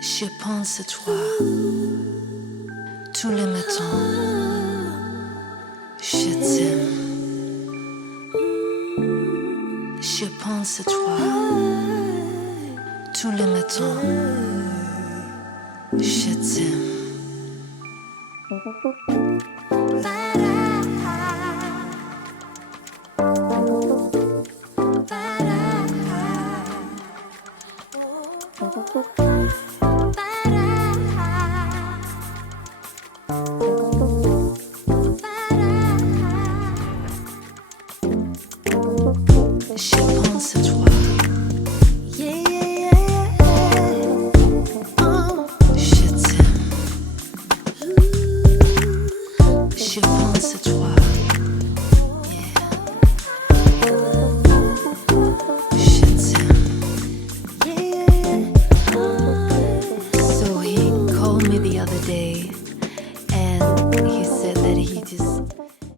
Je pense à toi tous les matins. Je t'aime. Je pense à toi tous les matins. Je t'aime. Je pense à toi. Je t'aime. Je pense à toi. Je t'aime. So he called me the other day